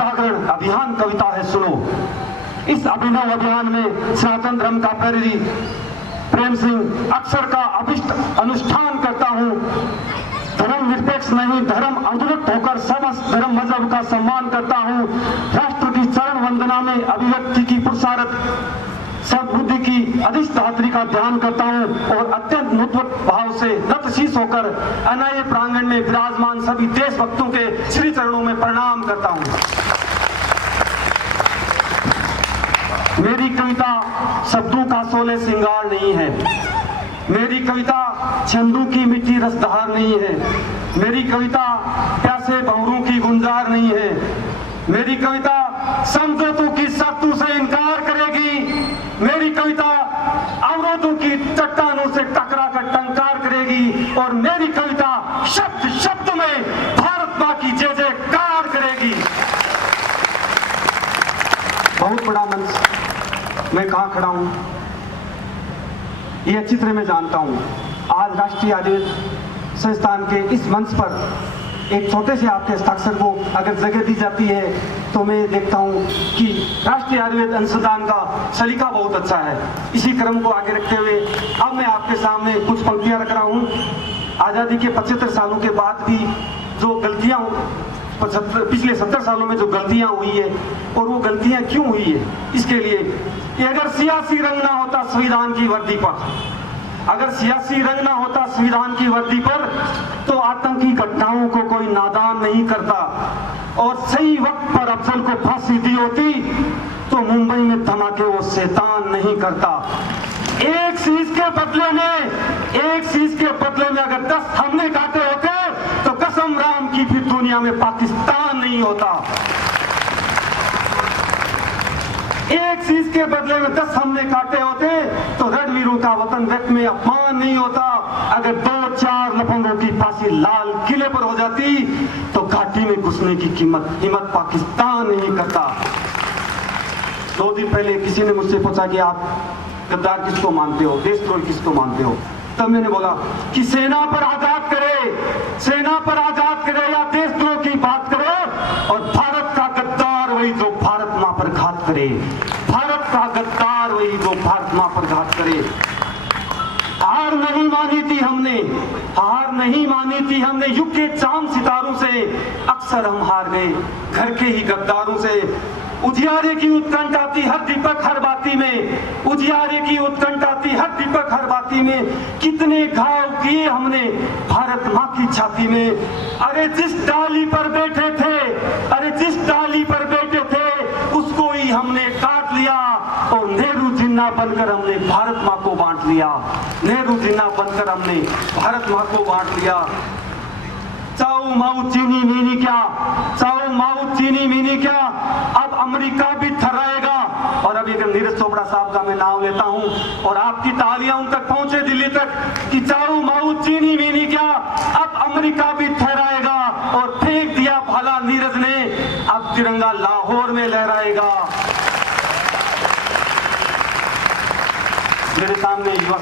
जागरण अभियान कविता है, सुनो। इस अभिनव अभियान में सनातन धर्म का प्रेरी प्रेम सिंह अक्षर का अभिष्ट अनुष्ठान करता हूँ। धर्म निरपेक्ष नहीं, धर्म अनुरक्त होकर समस्त धर्म मजहब का सम्मान करता हूँ। राष्ट्र की चरण वंदना में अभिव्यक्ति की पुरुषार्थ सद्बुद्धि की अधिष्ठात्री का ध्यान करता हूँ और अत्यंत नुत्वत भाव से नतशीश होकर अनाय प्रांगण में विराजमान सभी देशभक्तों के श्री चरणों में प्रणाम करता हूँ। मेरी कविता शब्दों का सोले श्रृंगार नहीं है, मेरी कविता छंदों की मिट्टी रसधार नहीं है, मेरी कविता प्यासे भंवरों की गुंजार नहीं है, मेरी कविता समझौतों की शर्तों से इनकार करेगी, मेरी कविता अवरोधों की चट्टानों से टकरा कर टंकार करेगी और मेरी कविता शब्द शब्द में भारत मां की जय जयकार करेगी। बहुत बड़ा मंच, मैं कहाँ खड़ा हूँ ये अच्छी तरह मैं जानता हूँ। आज राष्ट्रीय आयुर्वेद संस्थान के इस मंच पर एक छोटे से आपके हस्ताक्षर को अगर जगह दी जाती है तो मैं देखता हूँ कि राष्ट्रीय आयुर्वेद अनुसंधान का सलीका बहुत अच्छा है। इसी क्रम को आगे रखते हुए अब मैं आपके सामने कुछ पंक्तियां रख रहा हूँ। आज़ादी के 75 सालों के बाद भी जो गलतियां पिछले 70 सालों में जो गलतियां हुई है और वो गलतियां क्यों हुई है, इसके लिए कि अगर सियासी रंग ना होता संविधान की वर्दी पर, अगर सियासी रंग ना होता संविधान की वर्दी पर तो आतंकी घटनाओं को कोई नादान नहीं करता और सही वक्त पर अफजल को फांसी दी होती तो मुंबई में धमाके वो शैतान नहीं करता। एक शीश के बदले में अगर 10 हमने काटे होते तो कसम राम की फिर दुनिया में पाकिस्तान नहीं होता। एक शीश के बदले में 10 हमने काटे होते तो रणवीरों का वतन व्यक्त में अपमान नहीं होता। अगर 2-4 लफंगों की फांसी लाल किले पर हो जाती तो घाटी में घुसने की हिम्मत पाकिस्तान नहीं करता। 2 दिन पहले किसी ने मुझसे पूछा कि आप गद्दार किसको मानते हो, देशद्रोही किसको मानते हो, तब मैंने बोला कि सेना पर आघात करे या देशद्रोह की बात करे और भारत का गद्दार वही जो भारत मां पर घात करे, भारत का गद्दार वही जो भारत मां पर घात करे। हार नहीं मानी थी हमने युग के चांद सितारों से, अक्सर हम हार गए घर के ही गद्दारों से। उजियारे की उत्कंठा थी हर दीपक हर बाती में, उजियारे की उत्कंठा थी हर दीपक हर बाती में, कितने घाव किए हमने भारत मां की छाती में। अरे जिस डाली पर बैठे थे उसको ही हमने काट लिया और नेहरू जिन्ना बनकर हमने भारत मां को बांट लिया, नेहरू जिन्ना बनकर हमने भारत मां को बांट लिया। चाऊ माऊ चीनी मीनी क्या अब अमेरिका भी थर्राएगा। और अभी अगर नीरज चोपड़ा साहब का मैं नाम लेता हूं और आपकी तालियां उन तक पहुंचे दिल्ली तक कि चाऊ माऊ चीनी मीनी क्या अब अमेरिका भी थर्राएगा और फेंक दिया भाला नीरज ने, अब तिरंगा लाहौर में लहराएगा। मेरे सामने युवा